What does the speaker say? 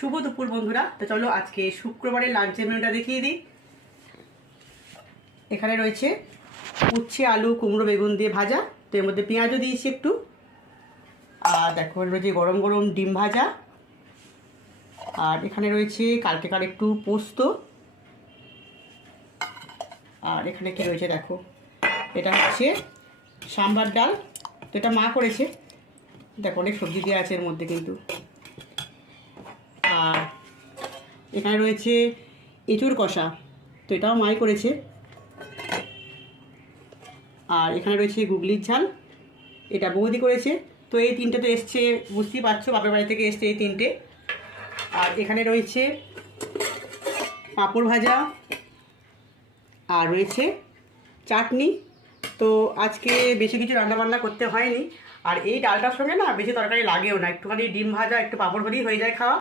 শুভ দুপুর বন্ধুরা। তো চলো আজকে শুক্রবারের লাঞ্চের মেনুটা দেখিয়ে দিই। এখানে রয়েছে উচ্ছে আলু কুমড়ো বেগুন দিয়ে ভাজা, তো এর মধ্যে পেঁয়াজও দিয়েছি একটু। আর দেখো রয়েছে গরম গরম ডিম ভাজা। আর এখানে রয়েছে কালকেকার একটু পোস্ত। আর এখানে কি রয়েছে দেখো, এটা হচ্ছে সাম্বার ডাল, তো এটা মা করেছে। দেখো অনেক সবজি দেওয়া আছে এর মধ্যে কিন্তু। আর এখানে রয়েছে এঁচুড় কষা, তো এটাও মাই করেছে। আর এখানে রয়েছে গুগলির ঝাল, এটা বৌদি করেছে। তো এই তিনটে তো এসছে, বুঝতেই পারছো বাপের বাড়ি থেকে এসছে এই তিনটে। আর এখানে রয়েছে পাঁপড় ভাজা আর রয়েছে চাটনি। তো আজকে বেশি কিছু রান্নাবান্না করতে হয়নি। আর এই ডালটার সঙ্গে না বেশি তরকারি লাগেও না, একটুখানি ডিম ভাজা একটু পাঁপড় ভাজি হয়ে যায় খাওয়া।